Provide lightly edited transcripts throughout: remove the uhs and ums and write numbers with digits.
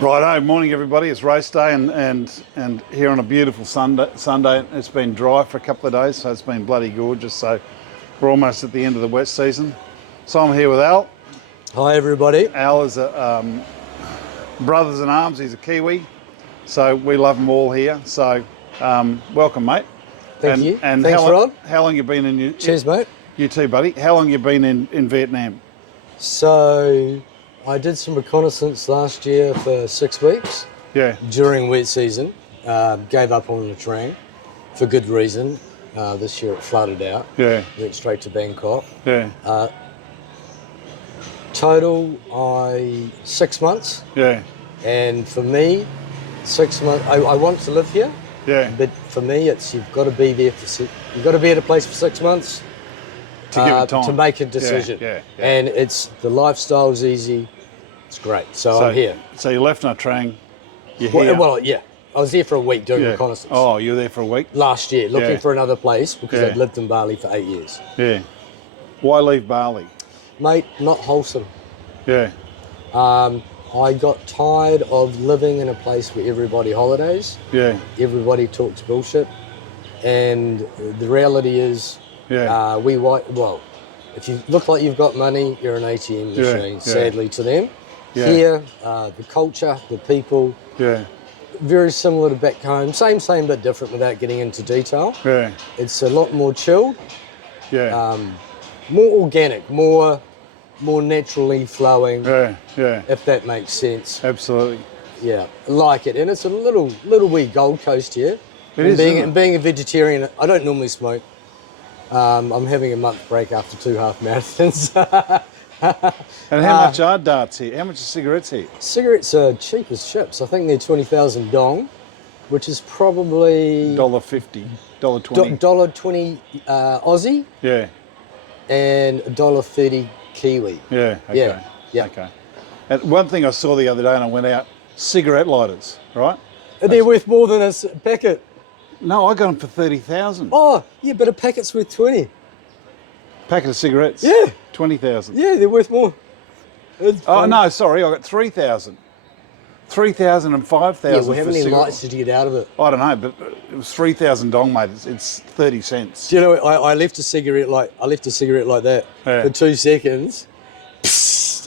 Righto, morning everybody. It's race day and here on a beautiful Sunday. It's been dry for a couple of days, so it's been bloody gorgeous. So we're almost at the end of the wet season. So I'm here with Al. Hi everybody. Al is a brothers in arms. He's a Kiwi, so we love them all here. So welcome, mate. Thank you. And Thanks, Rod. How long you been in? Cheers, mate. You too, buddy. How long you been in Vietnam? So I did some reconnaissance last year for 6 weeks. Yeah. During wet season, gave up on the train for good reason. This year it flooded out. Yeah. Went straight to Bangkok. Yeah. Total, 6 months. Yeah. And for me, 6 months. I want to live here. Yeah. But for me, it's you've got to be there you've got to be at a place for 6 months. To give it time. To make a decision. Yeah. And the lifestyle's easy. It's great. So I'm here. So you left Nha Trang. You're here. Well, yeah. I was there for a week doing reconnaissance. Oh, you were there for a week? Last year, looking for another place because I'd lived in Bali for 8 years. Yeah. Why leave Bali? Mate, not wholesome. Yeah. I got tired of living in a place where everybody holidays. Yeah. Everybody talks bullshit. And the reality is, if you look like you've got money, you're an ATM machine, sadly to them. Yeah. Here, the culture, the people, very similar to back home. Same but different without getting into detail. Yeah. It's a lot more chilled. Yeah. More organic, more naturally flowing. Yeah. Yeah. If that makes sense. Absolutely. Yeah, I like it. And it's a little wee Gold Coast here. It is, and being a vegetarian, I don't normally smoke. I'm having a month break after 2 half marathons. And how much are darts here? How much are cigarettes here? Cigarettes are cheap as chips. I think they're 20,000 dong, which is probably $1.50, $1.20. $1.20 Aussie. Yeah. And $1.30 Kiwi. Yeah. Okay. Yeah. Okay. And one thing I saw the other day, and I went out, cigarette lighters, right? They're worth more than a packet. No, I got them for 30,000. Oh, yeah, but a packet's worth 20. Packet of cigarettes? Yeah. 20,000. Yeah, they're worth more. Oh, no, sorry, I got 3,000. 3,000 and 5,000. Yeah, well, how many lights did you get out of it? I don't know, but it was 3,000 dong, mate. It's 30 cents. Do you know, I left a cigarette like that for 2 seconds.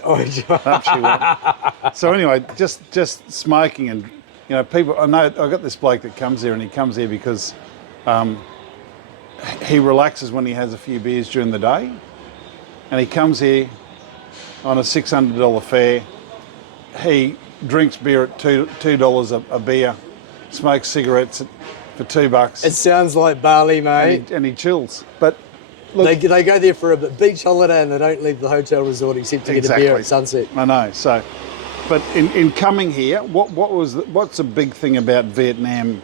Up she went. So anyway, just smoking and, you know, people, I know, I got this bloke that comes here, and he comes here because he relaxes when he has a few beers during the day, and he comes here on a $600 fare. He drinks beer at $2 a beer, smokes cigarettes for $2. It sounds like Bali, mate. And he chills. But look, they go there for a beach holiday and they don't leave the hotel resort except to get a beer at sunset. I know. So, but in coming here, what's a big thing about Vietnam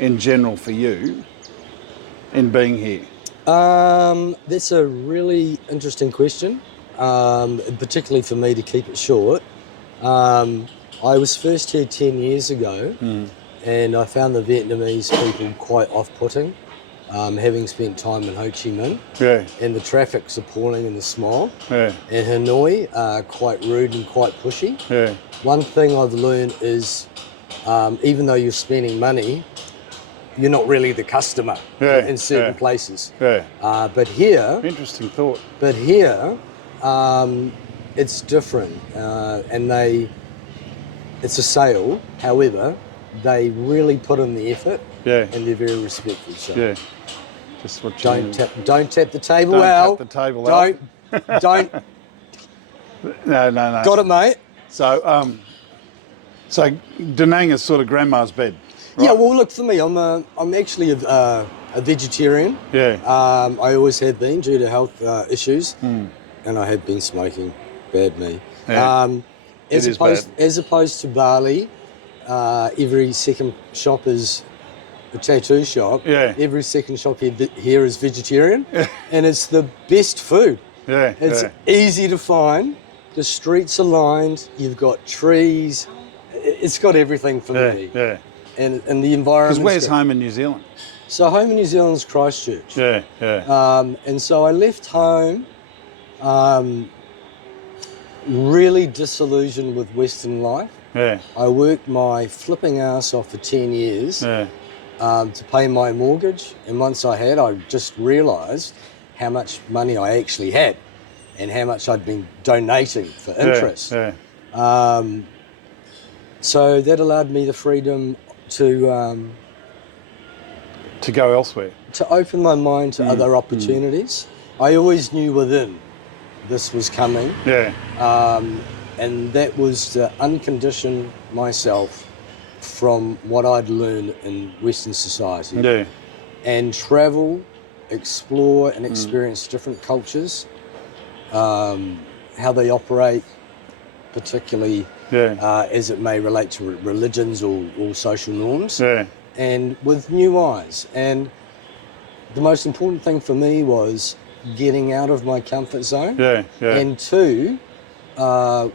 in general for you in being here? That's a really interesting question, particularly for me to keep it short. I was first here 10 years ago, and I found the Vietnamese people quite off-putting, having spent time in Ho Chi Minh. Yeah. And the traffic's appalling in the small. Yeah. And Hanoi, quite rude and quite pushy. Yeah. One thing I've learned is, even though you're spending money, you're not really the customer in certain places. Yeah. But here... Interesting thought. But here, it's different, and it's a sale. However, they really put in the effort, and they're very respectful. So just what don't tap the table. Don't tap the table. Don't. No. Got it, mate. So, Da Nang is sort of grandma's bed. Right? Yeah. Well, look, for me, I'm actually a vegetarian. Yeah. I always have been due to health issues, and I have been smoking. Bad me. Yeah. As opposed to Bali, every second shop is a tattoo shop. Yeah. Every second shop here is vegetarian, and it's the best food. Yeah. It's easy to find. The streets are lined. You've got trees. It's got everything for me. Yeah. And the environment. Because where's home in New Zealand? So home in New Zealand is Christchurch. Yeah. And so I left home. Really disillusioned with Western life. Yeah. I worked my flipping ass off for 10 years Yeah. to pay my mortgage. And once I had, I just realised how much money I actually had and how much I'd been donating for interest. Yeah. So that allowed me the freedom to To go elsewhere. open my mind to other opportunities. I always knew within this was coming. Yeah. And that was to uncondition myself from what I'd learned in Western society Yeah. and travel, explore and experience different cultures, how they operate, particularly as it may relate to religions or social norms, and with new eyes. And the most important thing for me was getting out of my comfort zone. And two,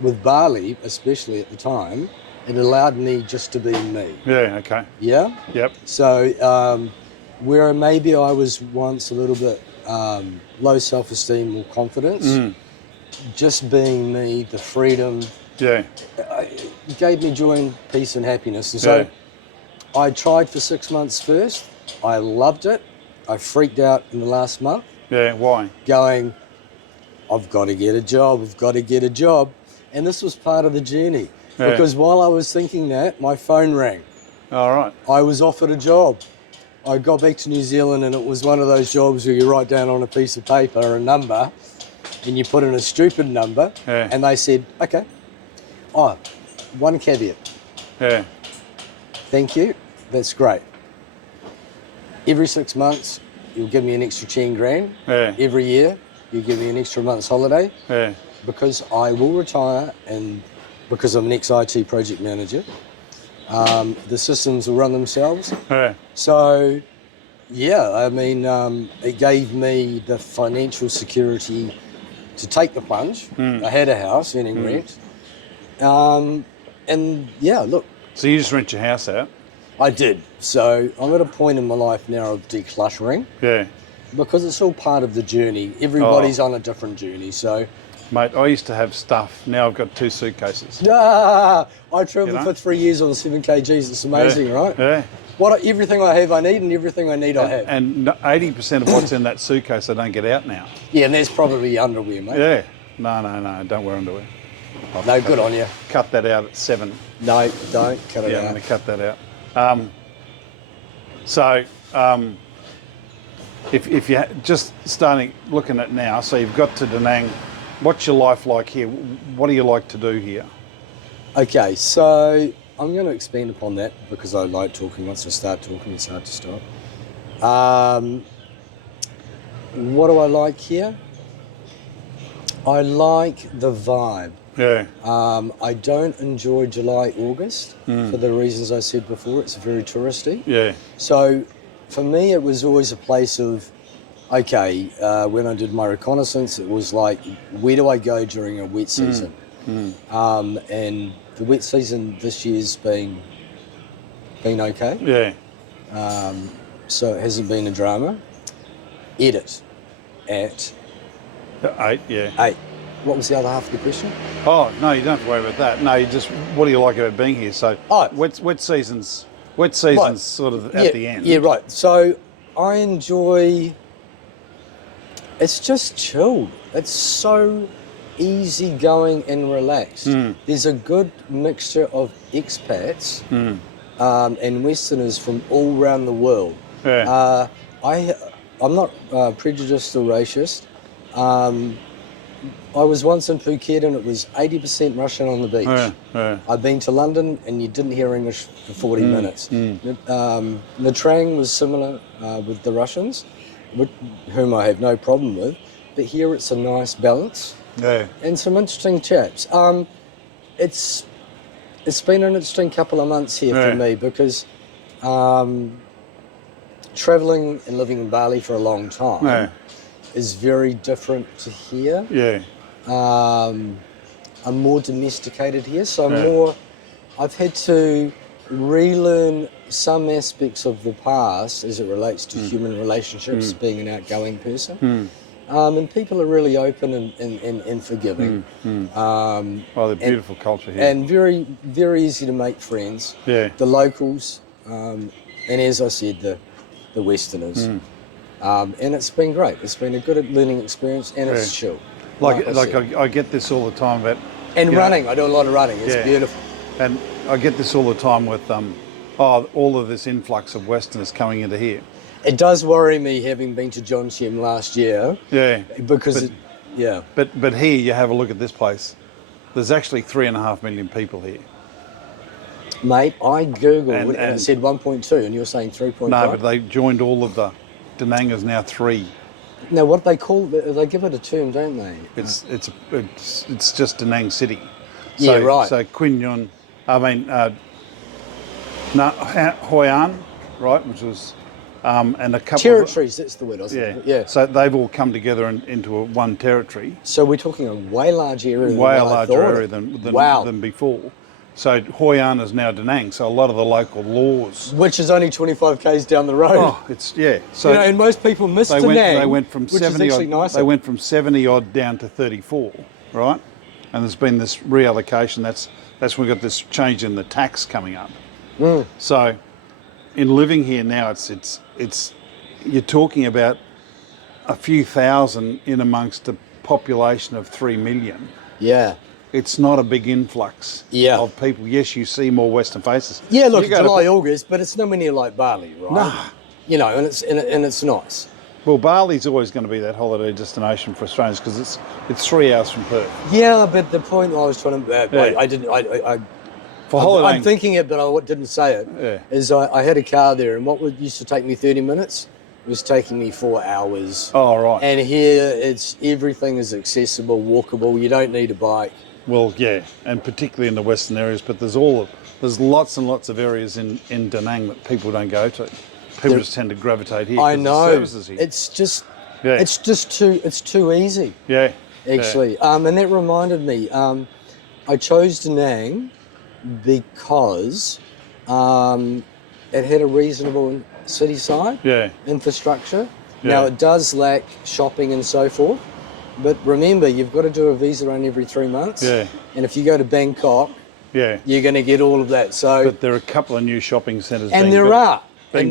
with Bali, especially at the time, it allowed me just to be me. Yeah, okay. Yeah? Yep. So where maybe I was once a little bit low self-esteem or confidence, just being me, the freedom, it gave me joy and peace and happiness. And so I tried for 6 months first. I loved it. I freaked out in the last month. Yeah, why? Going, I've got to get a job, I've got to get a job. And this was part of the journey. Because while I was thinking that, my phone rang. All right. I was offered a job. I got back to New Zealand and it was one of those jobs where you write down on a piece of paper a number and you put in a stupid number and they said, okay, one caveat. Yeah. Thank you, that's great. Every 6 months, you'll give me an extra 10 grand. Every year, you give me an extra month's holiday. Because I will retire and because I'm an ex-IT project manager, the systems will run themselves. So, yeah, I mean, it gave me the financial security to take the plunge. I had a house earning rent. And yeah, look. So you just rent your house out? I did. So I'm at a point in my life now of decluttering. Because it's all part of the journey. Everybody's on a different journey, so. Mate, I used to have stuff. Now I've got 2 suitcases. I travelled for 3 years on 7 kgs. It's amazing, right? Everything I have, I need, and everything I need, I have. And 80% of what's in that suitcase, I don't get out now. Yeah, and that's probably underwear, mate. No, don't wear underwear. No, good on you. Cut that out at 7. No, don't cut it out. I'm going to cut that out. If you're just looking at now, so you've got to Da Nang, what's your life like here? What do you like to do here? Okay, so I'm going to expand upon that because I like talking. Once I start talking, it's hard to stop. What do I like here? I like the vibe. I don't enjoy July, August for the reasons I said before. It's very touristy. So for me, it was always a place of, okay, when I did my reconnaissance, it was like, where do I go during a wet season? And the wet season this year's been okay. So it hasn't been a drama. Edit at 8, 8. What was the other half of the question? Oh, no, you don't have to worry about that. No, you just, what do you like about being here? So wet season's sort of at the end. Yeah, right. So I enjoy, it's just chilled. It's so easy going and relaxed. There's a good mixture of expats and Westerners from all around the world. I'm not prejudiced or racist. I was once in Phuket and it was 80% Russian on the beach. I've been to London and you didn't hear English for 40 minutes. Nha Trang was similar with the Russians, whom I have no problem with, but here it's a nice balance and some interesting chaps. It's been an interesting couple of months here for me because travelling and living in Bali for a long time is very different to here. I'm more domesticated here, so I've had to relearn some aspects of the past as it relates to human relationships, being an outgoing person. And people are really open and forgiving. Oh, the beautiful culture here. And very, very easy to make friends. Yeah. The locals, and as I said, the Westerners. And it's been great. It's been a good learning experience, and it's chill. I get this all the time about... And running, I do a lot of running. It's beautiful. And I get this all the time with all of this influx of Westerners coming into here. It does worry me having been to John Shem last year. Yeah. Because, But here, you have a look at this place. There's actually 3.5 million people here. Mate, I Googled and it said 1.2 and you're saying 3.5? No, but they joined all of the... Da Nang is now 3. Now, what they call... They give it a term, don't they? It's just Da Nang City. So, yeah, right. So Quy Nhon... Hoi An, right, which was... and a couple territories, that's the word, wasn't it? Yeah. So they've all come together into one territory. So we're talking a way larger area than before. So Hoi An is now Da Nang, so a lot of the local laws... Which is only 25 k's down the road. Oh, So, and most people miss Da Nang, they went from 70 odd, nicer. They went from 70 odd down to 34, right? And there's been this reallocation. That's when we got this change in the tax coming up. So in living here now, it's you're talking about a few thousand in amongst a population of 3 million. Yeah. It's not a big influx of people. Yes, you see more Western faces. Yeah, look, July, August, but it's nowhere near like Bali, right? No. And it's nice. Well, Bali's always going to be that holiday destination for Australians because it's 3 hours from Perth. Yeah, but the point I was trying to... I'm thinking it, but I didn't say it. Yeah. Is I had a car there, and what used to take me 30 minutes was taking me 4 hours. Oh, right. And here, everything is accessible, walkable. You don't need a bike. Well, yeah, and particularly in the western areas, but there's lots and lots of areas in Da Nang that people don't go to. People just tend to gravitate here. I know. The services here. It's too easy. Yeah. Actually, and that reminded me. I chose Da Nang because it had a reasonable city side infrastructure. Yeah. Now it does lack shopping and so forth, but remember you've got to do a visa run every 3 months. Yeah. And if you go to Bangkok, you're going to get all of that. So, but there are a couple of new shopping centres. And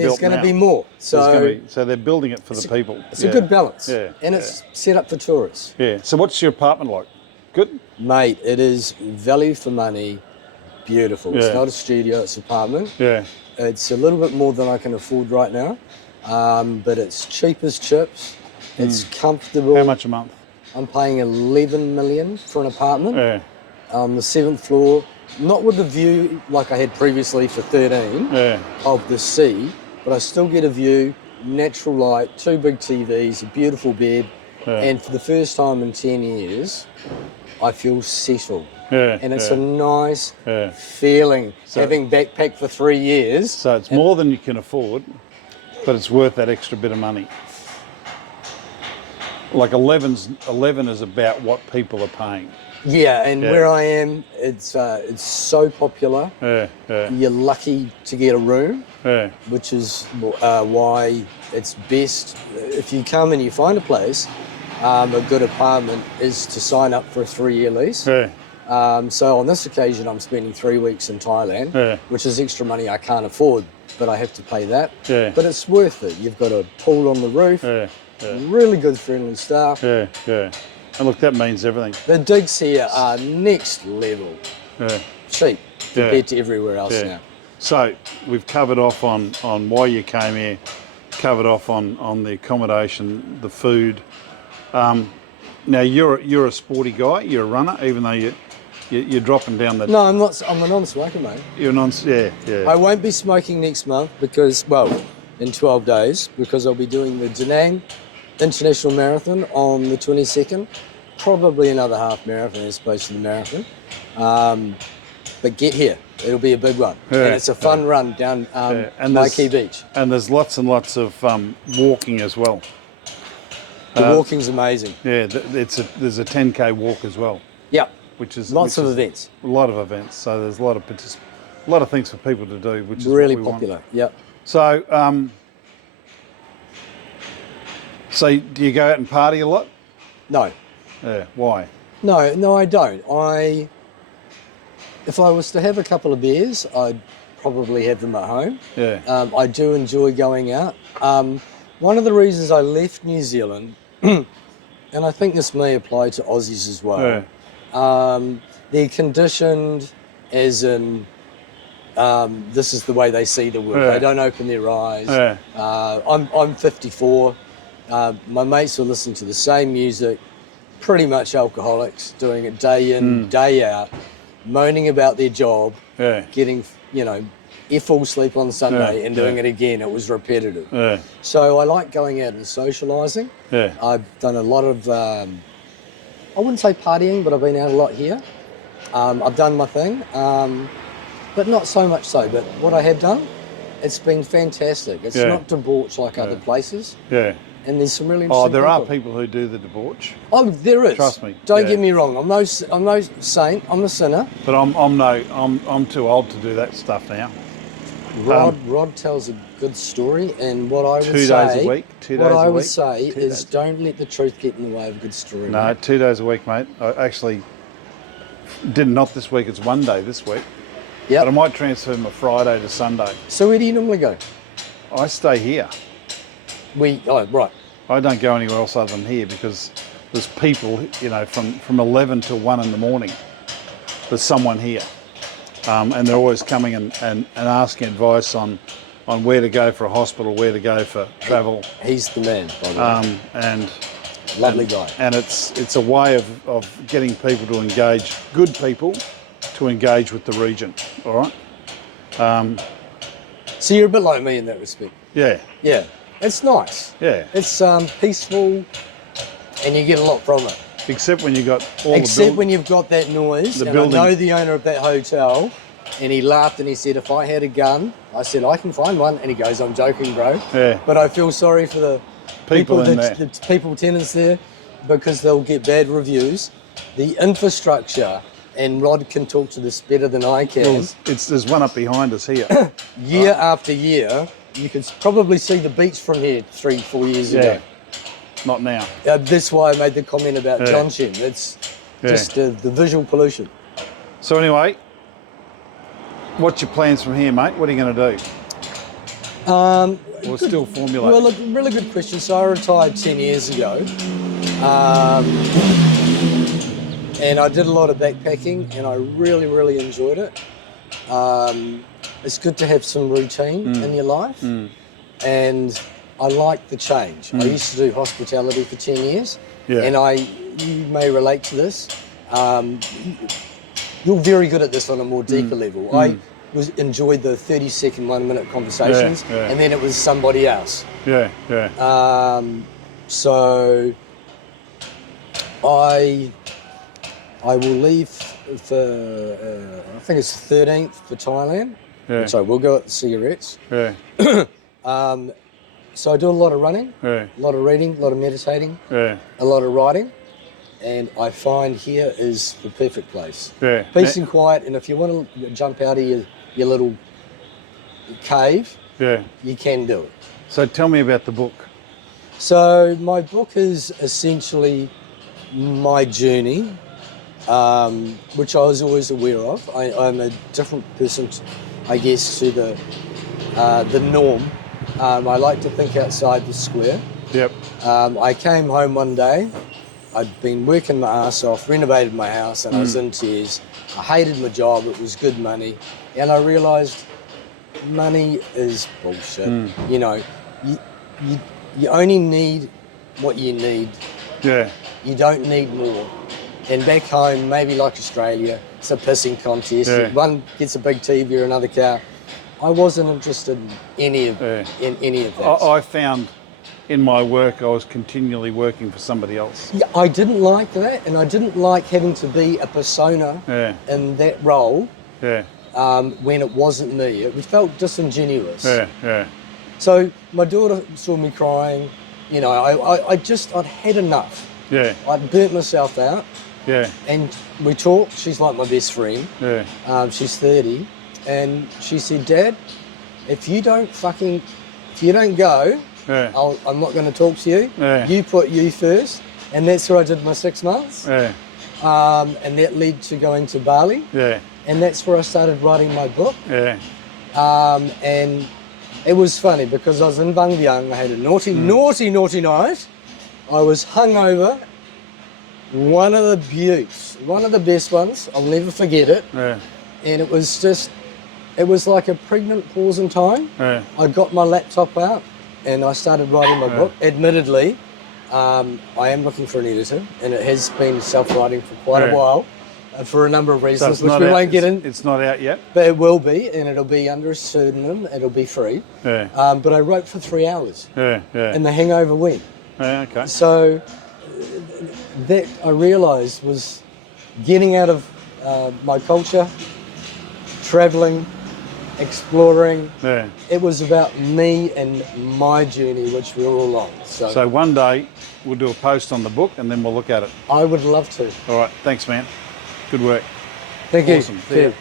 there's going to be more. So they're building it for the people. It's a good balance. Yeah. And it's set up for tourists. Yeah. So what's your apartment like? Good? Mate, it is value for money, beautiful. It's not a studio, it's an apartment. Yeah. It's a little bit more than I can afford right now, but it's cheap as chips. It's comfortable. How much a month? I'm paying 11 million for an apartment. Yeah. On the 7th floor, not with the view like I had previously for 13 of the sea, but I still get a view, natural light, 2 big TVs, a beautiful bed, and for the first time in 10 years, I feel settled. Yeah, and it's a nice feeling, having backpacked for 3 years. So it's more than you can afford, but it's worth that extra bit of money. Like 11 is about what people are paying. Yeah, and where I am, it's so popular. You're lucky to get a room, which is why it's best if you come and you find a place. A good apartment is to sign up for a 3-year lease. So on this occasion, I'm spending 3 weeks in Thailand, which is extra money I can't afford, but I have to pay that. But it's worth it. You've got a pool on the roof, really good friendly staff. And look, that means everything. The digs here are next level. Cheap compared to everywhere else now. So we've covered off on why you came here, covered off on the accommodation, the food. Now you're a sporty guy. You're a runner, even though you're dropping down the. No, I'm not. I'm a non-smoker, mate. You're I won't be smoking next month because, in 12 days, because I'll be doing the Da Nang International Marathon on the 22nd. Probably another half marathon as opposed to the marathon. But get here. It'll be a big one. And it's a fun run down Waikiki Beach. And there's lots and lots of walking as well. The walking's amazing. Yeah, there's a 10K walk as well. Yep. Lots of events. A lot of events. So there's a lot of things for people to do, which is really what we popular. Want. Yep. So So do you go out and party a lot? No. Yeah. Why? No, I don't. If I was to have a couple of beers, I'd probably have them at home. Yeah. I do enjoy going out. One of the reasons I left New Zealand, and I think this may apply to Aussies as well, they're conditioned as in this is the way they see the world. Yeah. They don't open their eyes. Yeah. I'm 54. My mates will listen to the same music, pretty much alcoholics, doing it day in, day out, moaning about their job, getting, full sleep on Sunday and doing it again. It was repetitive. Yeah. So I like going out and socialising. Yeah. I've done a lot of, I wouldn't say partying, but I've been out a lot here. I've done my thing, but not so much so. But what I have done, it's been fantastic. It's not debauch like other places. Yeah. And there's some really interesting there people. are people who do the debauch. Oh, there is. Trust me. Don't get me wrong. I'm no saint. I'm a sinner. But I'm too old to do that stuff now. Rod tells a good story, and what I would 2 say, days a week. 2 days what a I would week. say 2 is days. don't let the truth get in the way of a good story. No, mate. 2 days a week, mate. I actually did not this week. It's 1 day this week. Yep. But I might transfer my Friday to Sunday. So where do you normally go? I stay here. Right. I don't go anywhere else other than here because there's people, from 11 till 1 in the morning. There's someone here. And they're always coming and asking advice on where to go for a hospital, where to go for travel. He's the man, by the way. And Lovely guy. And it's a way of getting people to engage, good people, to engage with the region, all right? So you're a bit like me in that respect. Yeah. Yeah. It's nice. Yeah. It's peaceful, and you get a lot from it. Except when you got all Except when you've got that noise. the And building. I know the owner of that hotel, and he laughed and he said, if I had a gun, I said, I can find one. And he goes, I'm joking, bro. Yeah. But I feel sorry for the People in there. the people, tenants there, because they'll get bad reviews. The infrastructure, and Rod can talk to this better than I can. Well, there's one up behind us here. Year after year, you could probably see the beach from here 3-4 years ago. Not now. That's why I made the comment about John Shen. It's just the visual pollution. So anyway, what's your plans from here, mate? What are you going to do? We're still formulating. Well, look, really good question. So I retired 10 years ago. And I did a lot of backpacking, and I really, really enjoyed it. It's good to have some routine in your life, and I like the change. I used to do hospitality for 10 years, and you may relate to this. You're very good at this on a more deeper level. I enjoyed the 30-second, 1-minute conversations, and then it was somebody else. Yeah. So I will leave for, I think it's 13th for Thailand. Yeah. So we'll go at the cigarettes. Yeah. So I do a lot of running, Yeah. a lot of reading, a lot of meditating, Yeah. a lot of writing. And I find here is the perfect place. Yeah. Peace and quiet. And if you want to jump out of your little cave, Yeah. you can do it. So tell me about the book. So my book is essentially my journey, which I was always aware of. I'm a different person, I guess, to the norm. I like to think outside the square. Yep. I came home one day. I'd been working my ass off, renovated my house, and I was in tears. I hated my job. It was good money, and I realised money is bullshit. You know, you only need what you need. Yeah. You don't need more. And back home, maybe like Australia, it's a pissing contest. Yeah. One gets a big TV or another car. I wasn't interested in any of that. I found in my work I was continually working for somebody else. Yeah, I didn't like that, and I didn't like having to be a persona in that role Yeah. when it wasn't me. It felt disingenuous. Yeah. So my daughter saw me crying. You know, I'd had enough. Yeah. I'd burnt myself out. Yeah. And we talked. She's like my best friend. Yeah. She's 30, and she said, "Dad, if you don't go, Yeah. I'm not going to talk to you. Yeah. You put you first. And that's where I did my 6 months. Yeah. And that led to going to Bali. Yeah. And that's where I started writing my book. Yeah. And it was funny because I was in Bangbyang. I had a naughty night. I was hungover. One of the beauts, one of the best ones. I'll never forget it. Yeah. And it was like a pregnant pause in time. Yeah. I got my laptop out and I started writing my book. Admittedly, I am looking for an editor, and it has been self-writing for quite a while, for a number of reasons, which we won't get in. It's not out yet. But it will be, and it'll be under a pseudonym. It'll be free. Yeah. But I wrote for 3 hours, Yeah. Yeah. and the hangover went. Yeah. Okay. So that I realised was getting out of my culture, travelling, exploring. Yeah. It was about me and my journey, which we're all on. So one day we'll do a post on the book and then we'll look at it. I would love to. All right. Thanks, man. Good work. Thank you. Awesome. See you.